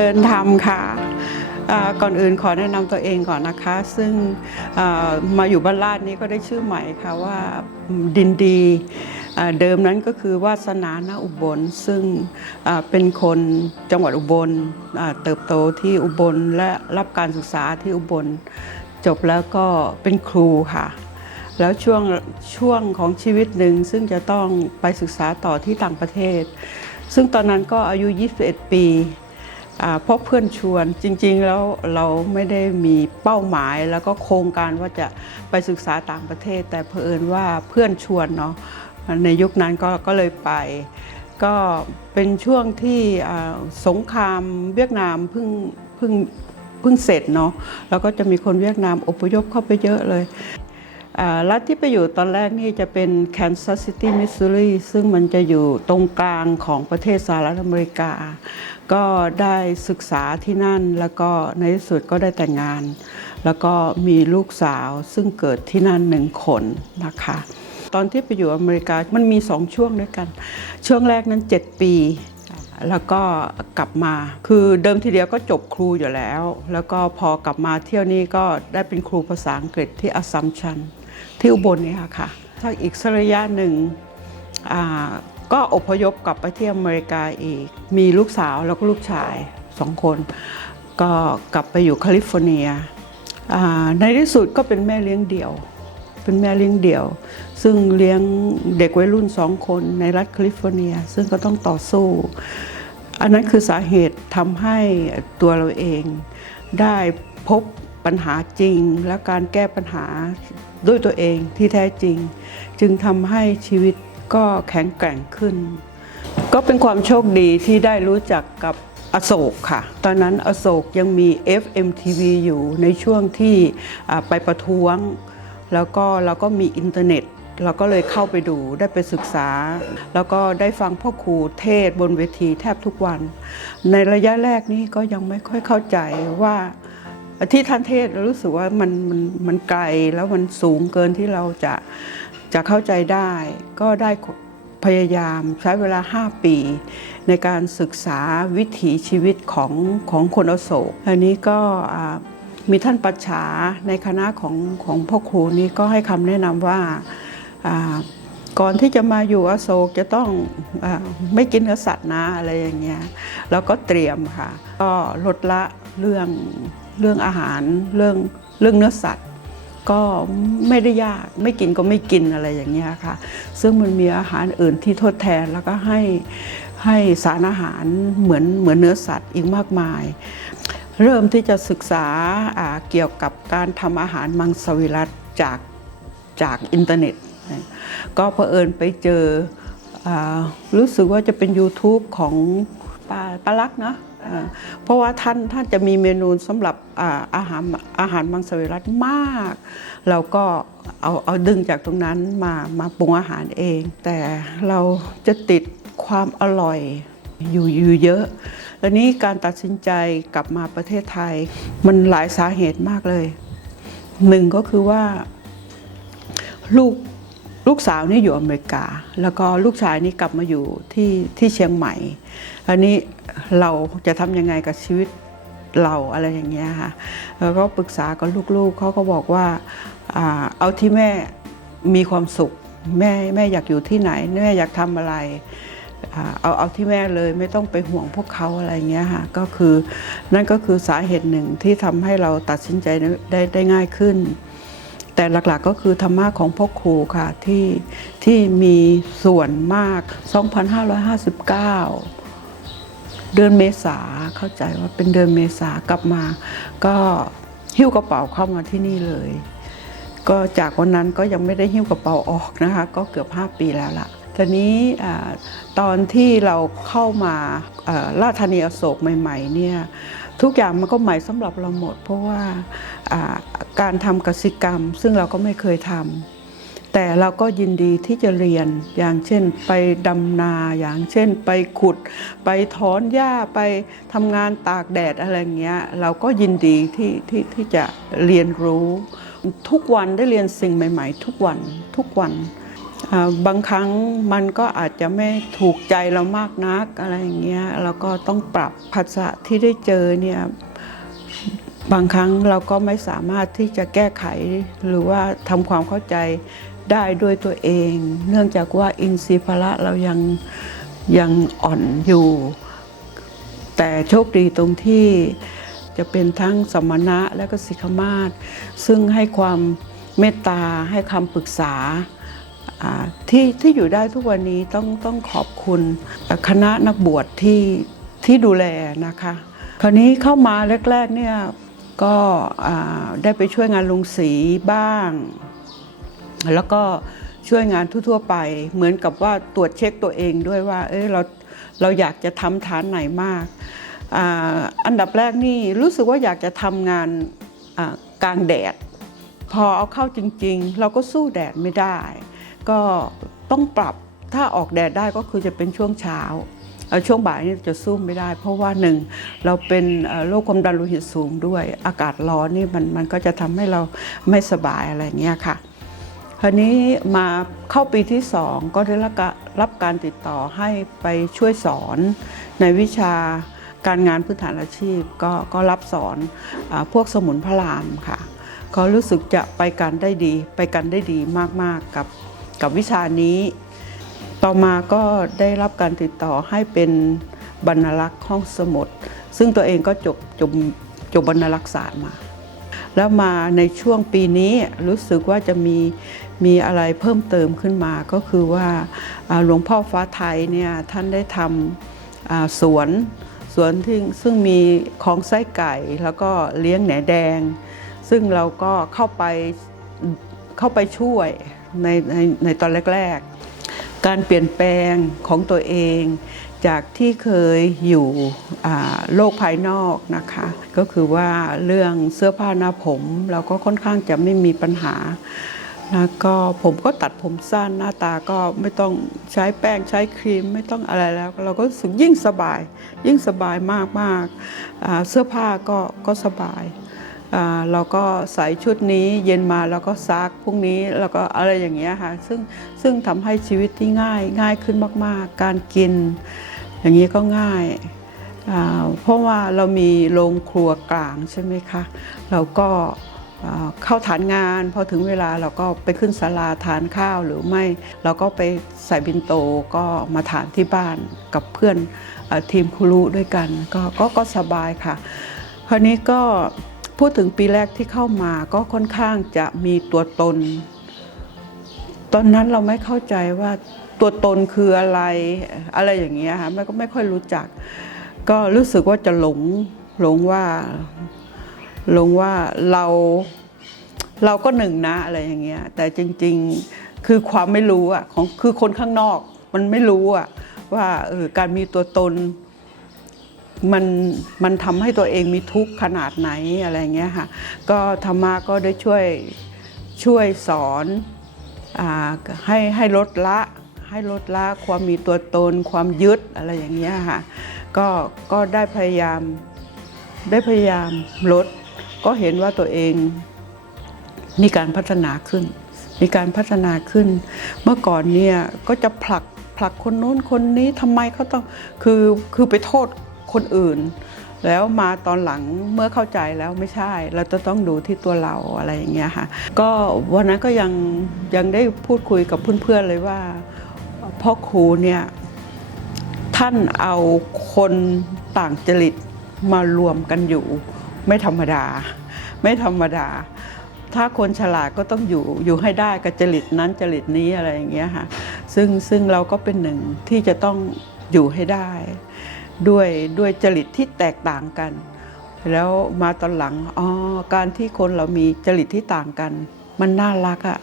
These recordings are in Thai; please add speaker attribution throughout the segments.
Speaker 1: เจริญธรรมค่ะก่อนอื่นขอแนะนำตัวเองก่อนนะคะ ซึ่งมาอยู่บ้านลาดนี้ก็ได้ชื่อใหม่ค่ะว่าดินดีเดิมนั้นก็คือวาสนาณอุบล ซึ่งเป็นคนจังหวัดอุบลเติบโตที่อุบลและรับการศึกษาที่อุบล จบแล้วก็เป็นครูค่ะ แล้วช่วงช่วงของชีวิตหนึ่งซึ่งจะต้องไปศึกษาต่อที่ต่างประเทศ ซึ่งตอนนั้นก็อายุ 21 ปีอ่าเพราะเพื่อนชวนจริงๆแล้วเราไม่ได้มีเป้าหมายแล้วก็โครงการว่าจะไปศึกษาต่างประเทศ แต่เผอิญว่าเพื่อนชวนเนาะในยุคนั้นก็ก็เลยไป ก็เป็นช่วงที่สงครามเวียดนามเพิ่งเพิ่งเพิ่งเสร็จเนาะแล้วก็จะมีคนเวียดนามอพยพเข้าไปเยอะเลย รัฐที่ไปอยู่ตอนแรกนี่จะเป็น Kansas City Missouri ซึ่งมันจะอยู่ตรงกลางของประเทศสหรัฐอเมริกา ก็ได้ศึกษาที่นั่นแล้วก็ในที่สุดก็ได้แต่งงาน แล้วก็มีลูกสาวซึ่งเกิดที่นั่นหนึ่งคนนะคะ ตอนที่ไปอยู่อเมริกามันมีสองช่วงด้วยกัน ช่วงแรกนั้น 7 ปีแล้วก็กลับมาคือเดิมทีเดียวก็จบครูอยู่แล้ว แล้วก็พอกลับมาเที่ยวนี้ก็ได้เป็นครูภาษาอังกฤษที่อัสสัมชัญ ที่อุบลเนี่ค่ะค่ะถ้าอีกสักระยะหนึ่งอ่าก็อพยพกลับไปที่อเมริกาอีก มีลูกสาวแล้วก็ลูกชายสองคน ก็กลับไปอยู่แคลิฟอร์เนียอ่าในที่สุดก็เป็นแม่เลี้ยงเดี่ยว เป็นแม่เลี้ยงเดี่ยว ซึ่งเลี้ยงเด็กวัยรุ่นสองคนในรัฐแคลิฟอร์เนีย ซึ่งก็ต้องต่อสู้ อันนั้นคือสาเหตุทำให้ตัวเราเองได้พบ ปัญหาจริงและการแก้ปัญหาด้วยตัวเองที่แท้จริง จึงทำให้ชีวิตก็แข็งแกร่งขึ้น ก็เป็นความโชคดีที่ได้รู้จักกับอโศกค่ะ ตอนนั้นอโศกยังมี FMTV อยู่ในช่วงที่ไปประท้วง แล้วก็เราก็มีอินเทอร์เน็ต เราก็เลยเข้าไปดูได้ไปศึกษา แล้วก็ได้ฟังพ่อครูเทศบนเวทีแทบทุกวัน ในระยะแรกนี้ก็ยังไม่ค่อยเข้าใจว่า ที่ท่านเทศเรารู้สึกว่ามันมันมันไกลแล้วมันสูงเกินที่เราจะจะเข้าใจได้ ก็ได้พยายามใช้เวลา 5 ปี ในการศึกษาวิถีชีวิตของของคนอโศก อันนี้ก็มีท่านปัจฉาในคณะของของพ่อครูนี้ก็ให้คำแนะนำว่าก่อนที่จะมาอยู่อโศกจะต้องอไม่กินเนื้อสัตว์นะอะไรอย่างเงี้ยแล้วก็เตรียมค่ะ ก็ลดละเรื่อง เรื่องอาหารเรื่องเรื่องเนื้อสัตว์ ก็ไม่ได้ยากไม่กินก็ไม่กินอะไรอย่างเงี้ยค่ะ ซึ่งมันมีอาหารอื่นที่ทดแทนแล้วก็ให้ให้สารอาหารเหมือนเหมือนเนื้อสัตว์อีกมากมาย เริ่มที่จะศึกษาเกี่ยวกับการทำอาหารมังสวิรัตจากจากอินเทอร์เน็ต ก็เผอิญไปเจออรู้สึกว่าจะเป็น YouTube ของปาปาลักษณ์นะ เพราะว่าท่านท่านจะมีเมนูสำหรับอาอาหารอาหารมังสวิรัตมาก เราก็เอาเอาดึงจากตรงนั้นมามาปรุงอาหารเอง แต่เราจะติดความอร่อยอยู่อยู่เยอะตอนนี้การตัดสินใจกลับมาประเทศไทย มันหลายสาเหตุมากเลยหนึ่งก็คือว่าลูกลูกสาวนี่อยู่อเมริกา แล้วก็ลูกชายนี่กลับมาอยู่ที่ที่เชียงใหม่อันนี้ เราจะทำยังไงกับชีวิตเราอะไรอย่างเงี้ยค่ะแล้วก็ปรึกษากับลูกๆ เขาก็บอกว่าเอาที่แม่มีความสุข แม่แม่อยากอยู่ที่ไหน แม่อยากทำอะไรเอาเอาที่แม่เลยไม่ต้องไปห่วงพวกเขาอะไรเงี้ยค่ะก็คือนั่นก็คือสาเหตุหนึ่งที่ทำให้เราตัดสินใจได้ได้ง่ายขึ้น แต่หลักๆก็คือธรรมะของพ่อครูค่ะที่ที่มีส่วนมาก 2559 เดือนเมษาเข้าใจว่าเป็นเดือนเมษากลับมา ก็หิ้วกระเป๋าเข้ามาที่นี่เลย ก็จากวันนั้นก็ยังไม่ได้หิ้วกระเป๋าออกนะคะ ก็เกือบ 5 ปีแล้วล่ะทีนี้อ่าตอนที่เราเข้ามาราชธานีอโศกใหม่ๆเนี่ยทุกอย่างมันก็ใหม่สำหรับเราหมด เพราะว่าการทำกสิกรรม ซึ่งเราก็ไม่เคยทำ แต่เราก็ยินดีที่จะเรียนอย่างเช่น ไปดำนาอย่างเช่น ไปขุด ไปถอนหญ้าไปทำงานตากแดดอะไรเงี้ยเราก็ยินดีที่ที่ที่จะเรียนรู้ ทุกวันได้เรียนสิ่งใหม่ ๆ ทุกวันทุกวันบางครั้งมันก็อาจจะไม่ถูกใจเรามากนักอะไรอย่างเงี้ยเราก็ต้องปรับภาษาที่ได้เจอเนี่ยบางครั้งเราก็ไม่สามารถที่จะแก้ไขหรือว่าทำความเข้าใจ ได้ด้วยตัวเอง เนื่องจากว่าอินทรีย์พละเรายังยังอ่อนอยู่ แต่โชคดีตรงที่จะเป็นทั้งสมณะและก็สิกขมาศซึ่งให้ความเมตตาให้คำปรึกษาที่ที่อยู่ได้ทุกวันนี้ต้องต้องขอบคุณคณะนักบวชที่ที่ดูแลนะคะ คราวนี้เข้ามาแรกๆเนี่ยก็ได้ไปช่วยงานลุงศรีบ้าง แล้วก็ช่วยงานทั่วๆไป เหมือนกับว่าตรวจเช็คตัวเองด้วยว่า เอ้ยเราเราอยากจะทำฐานไหนมากอ,อันดับแรกนี่รู้สึกว่าอยากจะทำงานกลางแดด พอเอาเข้าจริง ๆ เราก็สู้แดดไม่ได้ ก็ต้องปรับถ้าออกแดดได้ก็คือจะเป็นช่วงเช้าช่วงบ่ายนี่จะสู้ไม่ได้ เพราะว่าหนึ่งเราเป็นโรคความดันโลหิตสูงด้วย อากาศร้อนนี่มันมันก็จะทำให้เราไม่สบายอะไรเงี้ยค่ะ คราวนี้มาเข้าปีที่สองก็ได้รับการติดต่อให้ไปช่วยสอนในวิชาการงานพื้นฐานอาชีพก็ก็รับสอนอพวกสมุนพระรามค่ะ ก็รู้สึกจะไปกันได้ดี ไปกันได้ดีมากๆกับกับวิชานี้ ต่อมาก็ได้รับการติดต่อให้เป็นบรรณารักษ์ห้องสมุด ซึ่งตัวเองก็จบจบจบบรรณารักษ์ศาสตร์มา แล้วมาในช่วงปีนี้รู้สึกว่าจะมีมีอะไรเพิ่มเติมขึ้นมาก็คือว่าหลวงพ่อฟ้าไทยเนี่ยท่านได้ทำสวนสวนที่ซึ่งมีของไส้ไก่แล้วก็เลี้ยงแหนแดง ซึ่งเราก็เข้าไปเข้าไปช่วยในในในตอนแรก ๆ การเปลี่ยนแปลงของตัวเอง จากที่เคยอยู่โลกภายนอกนะคะ ก็คือว่าเรื่องเสื้อผ้าหน้าผม เราก็ค่อนข้างจะไม่มีปัญหาแล้วก็ผมก็ตัดผมสั้นหน้าตาก็ไม่ต้องใช้แป้งใช้ครีมไม่ต้องอะไรแล้ว เราก็รู้สึกยิ่งสบาย ยิ่งสบายมากมากๆเสื้อผ้าก็ก็สบายเราก็ใส่ชุดนี้เย็นมาแล้วก็ซักพรุ่งนี้แล้วก็อะไรอย่างเงี้ยค่ะซึ่งซึ่งทำให้ชีวิตที่ง่ายง่ายขึ้นมาก ๆ การกิน อย่างนี้ก็ง่ายเพราะว่าเรามีโรงครัวกลางใช่ไหมคะเราก็เข้าฐานงานพอถึงเวลาเราก็ไปขึ้นศาลาทานข้าวหรือไม่ เราก็ไปใส่บินโตก็มาทานที่บ้านกับเพื่อนอทีมครูด้วยกันก็ก็ก็สบายค่ะ คราวนี้ก็พูดถึงปีแรกที่เข้ามาก็ค่อนข้างจะมีตัวตน ตอนนั้นเราไม่เข้าใจว่าตัวตนคืออะไรอะไรอย่างเงี้ยค่ะไม่ก็ไม่ค่อยรู้จัก ก็รู้สึกว่าจะหลงหลงว่าหลงว่าเราเราก็หนึ่งนะอะไรอย่างเงี้ยแต่จริง ๆคือความไม่รู้อะของคือคนข้างนอกมันไม่รู้อะว่าเออการมีตัวตนมันมันทำให้ตัวเองมีทุกข์ขนาดไหนอะไรเงี้ยค่ะก็ธรรมะก็ได้ช่วยช่วยสอน ให้ให้ลดละให้ลดละความมีตัวตน ความยึดอะไรอย่างเงี้ยค่ะก็ก็ได้พยายามได้พยายามลด ก็เห็นว่าตัวเองมีการพัฒนาขึ้น มีการพัฒนาขึ้น เมื่อก่อนเนี่ยก็จะผลักผลักคนโน้นคนนี้ทำไมเขาต้องคือคือไปโทษคนอื่น แล้วมาตอนหลังเมื่อเข้าใจแล้วไม่ใช่ เราจะต้องดูที่ตัวเราอะไรอย่างเงี้ยค่ะ ก็วันนั้นก็ยังยังได้พูดคุยกับเพื่อนๆเลยว่าพ่อครูเนี่ยท่านเอาคนต่างจริตมารวมกันอยู่ ไม่ธรรมดา ไม่ธรรมดา ถ้าคนฉลาดก็ต้องอยู่อยู่ให้ได้กับจริตนั้นจริตนี้อะไรอย่างเงี้ยค่ะซึ่งซึ่งเราก็เป็นหนึ่งที่จะต้องอยู่ให้ได้ ด้วยด้วยจริตที่แตกต่างกัน แล้วมาตอนหลังอ๋อการที่คนเรามีจริตที่ต่างกัน มันน่ารักอะ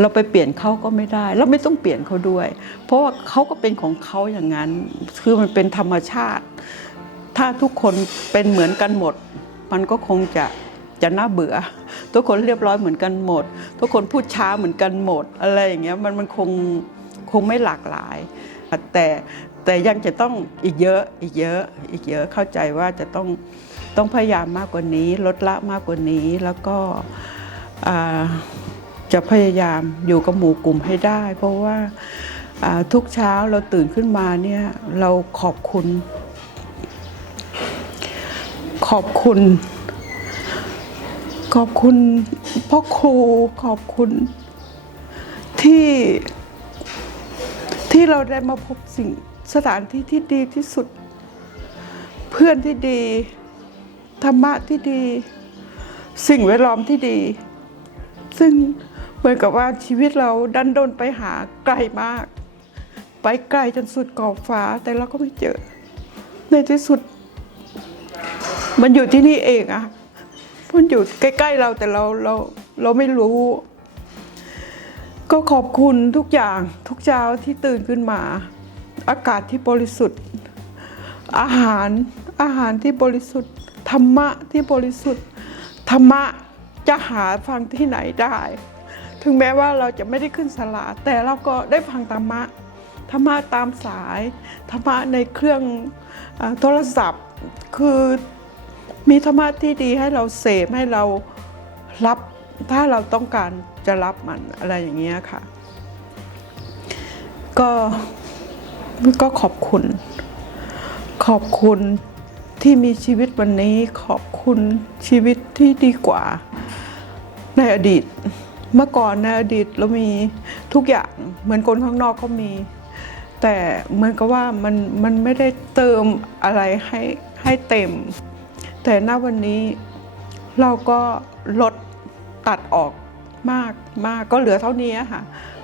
Speaker 1: เราไปเปลี่ยนเขาก็ไม่ได้ เราไม่ต้องเปลี่ยนเขาด้วย เพราะว่าเขาก็เป็นของเขาอย่างนั้น คือมันเป็นธรรมชาติ ถ้าทุกคนเป็นเหมือนกันหมด มันก็คงจะจะน่าเบื่อ ทุกคนเรียบร้อยเหมือนกันหมด ทุกคนพูดช้าเหมือนกันหมด อะไรอย่างเงี้ยมันมันคงคงไม่หลากหลาย แต่ แต่ยังจะต้องอีกเยอะอีกเยอะอีกเยอะเข้าใจว่าจะต้องต้องพยายามมากกว่านี้ ลดละมากกว่านี้แล้วก็จะพยายามอยู่กับหมู่กลุ่มให้ได้ เพราะว่าทุกเช้าเราตื่นขึ้นมาเนี่ยเราขอบคุณ ขอบคุณ ขอบคุณพ่อครูขอบคุณที่ที่เราได้มาพบสิ่ง สถานที่ที่ดีที่สุด เพื่อนที่ดี ธรรมะที่ดี สิ่งแวดล้อมที่ดี ซึ่งเหมือนกับว่าชีวิตเราดันโดนไปหาไกลมาก ไปไกลจนสุดขอบฟ้าแต่เราก็ไม่เจอ ในที่สุด มันอยู่ที่นี่เองอะมันอยู่ใกล้ๆเราแต่เราเราเราไม่รู้ ก็ขอบคุณทุกอย่างทุกเช้าที่ตื่นขึ้นมา อากาศที่บริสุทธิ์ อาหารอาหารที่บริสุทธิ์ ธรรมะที่บริสุทธิ์ ธรรมะจะหาฟังที่ไหนได้ ถึงแม้ว่าเราจะไม่ได้ขึ้นศาลาแต่เราก็ได้ฟังธรรมะ ธรรมะตามสาย ธรรมะในเครื่องอโทรศัพท์ คือมีธรรมะที่ดีให้เราเสพให้เรารับ ถ้าเราต้องการจะรับมันอะไรอย่างเงี้ยค่ะ ก็ ก็ขอบคุณ ขอบคุณที่มีชีวิตวันนี้ขอบคุณชีวิตที่ดีกว่า ในอดีต เมื่อก่อนในอดีตเรามีทุกอย่างเหมือนคนข้างนอกเขามี แต่เหมือนกับว่ามันมันไม่ได้เติมอะไรให้ให้เต็ม แต่ณวันนี้เราก็ลดตัดออกมากมากก็เหลือเท่านี้ค่ะ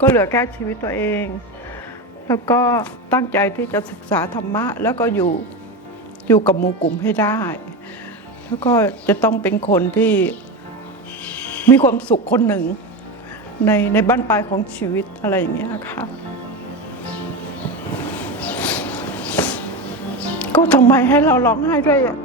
Speaker 1: ก็เหลือแค่ชีวิตตัวเอง แล้วก็ตั้งใจที่จะศึกษาธรรมะ แล้วก็อยู่อยู่กับหมู่กลุ่มให้ได้ แล้วก็จะต้องเป็นคนที่มีความสุขคนหนึ่ง ในในบ้านปลายของชีวิตอะไรอย่างเงี้ยค่ะก็ทำไมให้เราร้องไห้ด้วยอะ